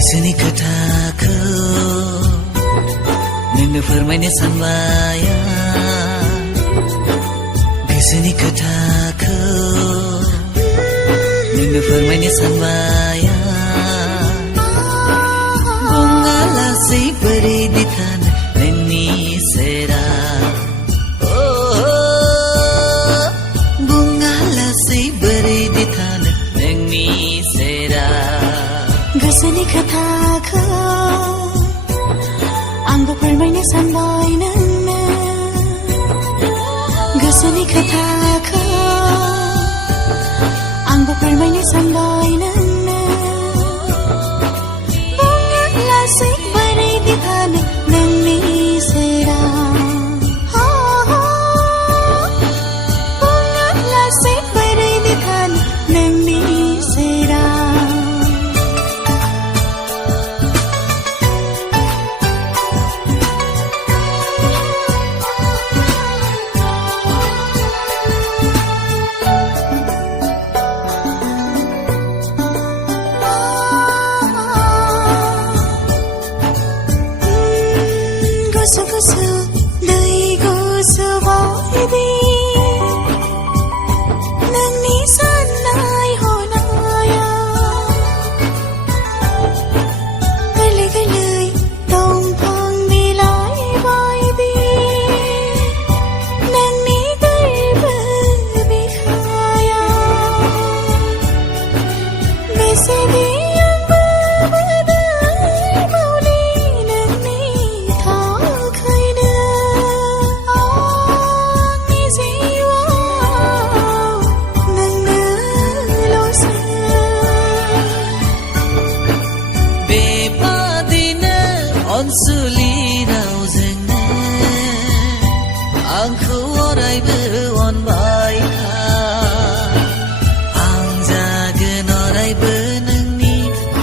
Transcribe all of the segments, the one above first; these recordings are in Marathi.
गोसोनि खोथाखौ नोंनो फोरमायनो सानबाय गोसोनि खोथाखौ नोंनो फोरमायनो सानबाय बुङालासै बोरै दिथानो नोंनि सेराव बुङालासै बोरै दिथानो नोंनि सेराव गोसोनि खोथाखौ आंबो फोरमायनो सानबाय नोंनो गोसोनि खोथाखौ आंबो फोरमायनो सानबाय नोंनो बुङालासै बोरै दिथानो नोंनि सेराव बुङालासै बोरै दिथानो नोंनि सेराव गुसु गुसु दै गुसु बायदि नोंनि साननाय हनाया गोरलै गोरलै दंफां बिलाइ बायदि नोंनि गोरबो बिखाया बेसेदि अनसुलि रावजोंनो आंखौ अरायबो अनबाय था आं जागोन अरायबो नोंनि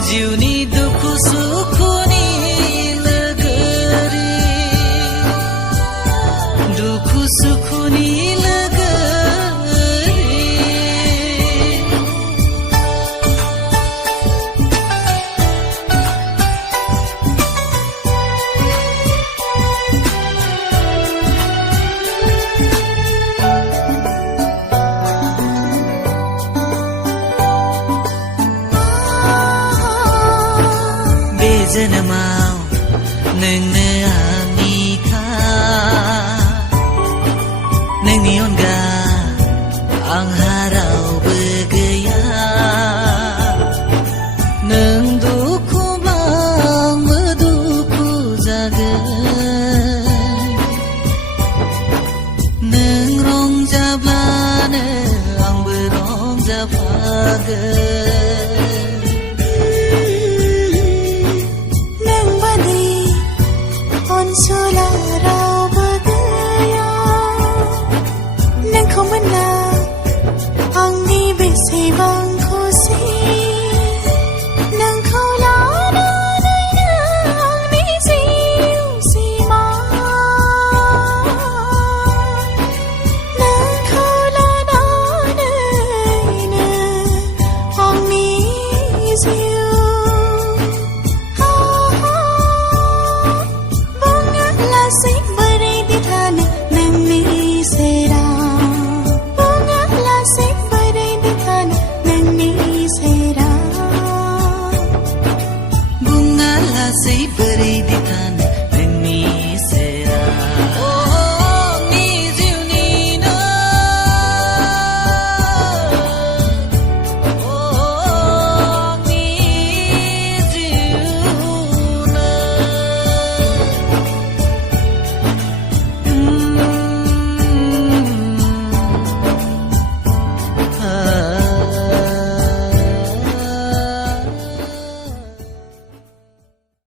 जिउनि दुखु सुखुनि लोगोरि दुखु सुखुनि जोनोमाव नोंनो आंनिखा नोंनि अनगा आंहा रावबो गैया नों दुखुब्ला आंबो दुखु जागोन नों रंजाब्लानो आंबो रंजाफागोन अनसुला रावबो गैया नोंखौ मोनना आंनि बेसेबां खुसि नोंखौ लानानैनो आंनि जिउसिमा नोंखौ लानानैनो आंनि जिउ बुङालासै बोरै दिथानो नोंनि सेराव बुङालासै बोरै दिथानो नोंनि सेराव बुङालासै